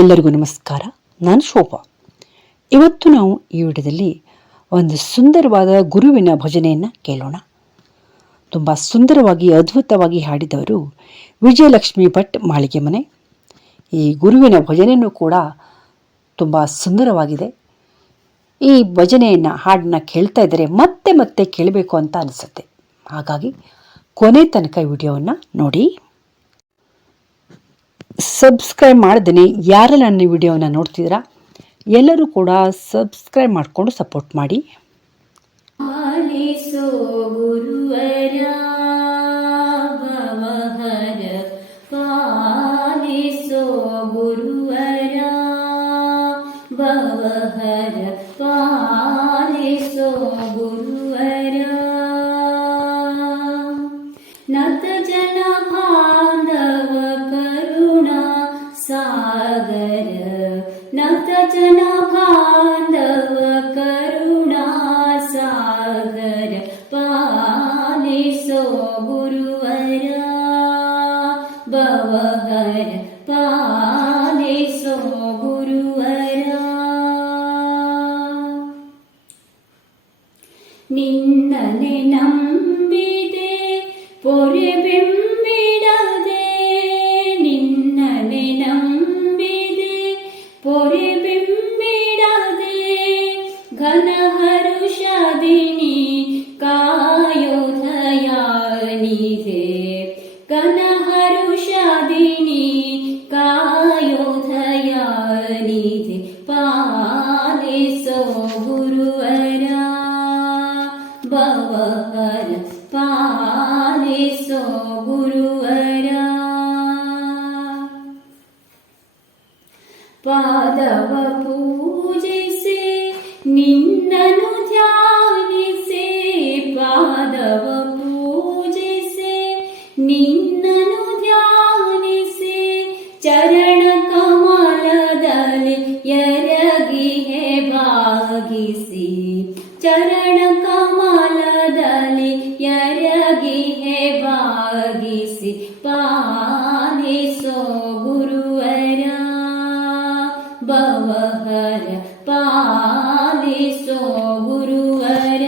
ಎಲ್ಲರಿಗೂ ನಮಸ್ಕಾರ. ನಾನು ಶೋಭಾ. ಇವತ್ತು ನಾವು ಈ ವಿಡಿಯೋದಲ್ಲಿ ಒಂದು ಸುಂದರವಾದ ಗುರುವಿನ ಭಜನೆಯನ್ನು ಕೇಳೋಣ. ತುಂಬ ಸುಂದರವಾಗಿ, ಅದ್ಭುತವಾಗಿ ಹಾಡಿದವರು ವಿಜಯಲಕ್ಷ್ಮಿ ಭಟ್ ಮಾಳಿಗೆ ಮನೆ. ಈ ಗುರುವಿನ ಭಜನೆಯೂ ಕೂಡ ತುಂಬ ಸುಂದರವಾಗಿದೆ. ಈ ಭಜನೆಯನ್ನು ಹಾಡನ್ನ ಕೇಳ್ತಾ ಇದ್ದರೆ ಮತ್ತೆ ಮತ್ತೆ ಕೇಳಬೇಕು ಅಂತ ಅನಿಸುತ್ತೆ. ಹಾಗಾಗಿ ಕೊನೆ ತನಕ ವಿಡಿಯೋವನ್ನು ನೋಡಿ. ಸಬ್ಸ್ಕ್ರೈಬ್ ಮಾಡ್ದೇ ಯಾರೆಲ್ಲ ನನ್ನ ವಿಡಿಯೋನ ನೋಡ್ತಿದ್ದೀರಾ ಎಲ್ಲರೂ ಕೂಡ ಸಬ್ಸ್ಕ್ರೈಬ್ ಮಾಡಿಕೊಂಡು ಸಪೋರ್ಟ್ ಮಾಡಿ. ಆಲಿಸೋ जन बान्धव करुणासागर पालिसो गुरुवरा भवहर पालिसो गुरुवरा निन्दने नम्बिते पोरिबिम् गुरुवरा बव पानसो गुरुवरा। पादव पूजे निन्दनु ध्यानि पादव पूजे निन्दनु ध्यानि चरण ಚರಣ ಕಮಲದಲ್ಲಿ ಯರಗಿ ಹೇ ಭಾಗಿಸಿ ಪಾಲಿಸೋ ಗುರುವರ ಭವಹರ ಪಾಲಿಸೋ ಗುರುವರ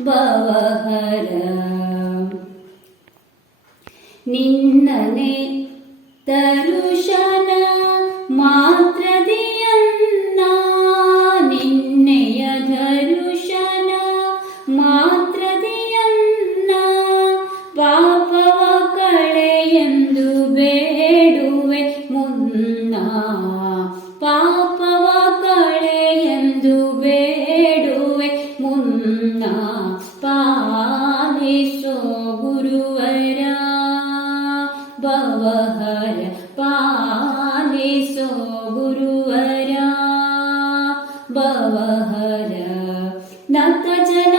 ಭವಹರ. ನಿನ್ನನೆ ತರುಷನ ಮಾತ್ರದಿಯನ್ನ ಮಾತ್ರದಿಯನ್ನ ಪಾಪವ ಕಳೆಯೆಂದು ಬೇಡುವೆ ಮುನ್ನ ಪಾಪವ ಕಳೆಯೆಂದು ಬೇಡುವೆ ಮುನ್ನ ಪಾಲಿಸೋ ಗುರುವರ ಭವಹರ ಪಾಲಿಸೋ ಗುರುವರ ಭವಹರ ನತ ಜನ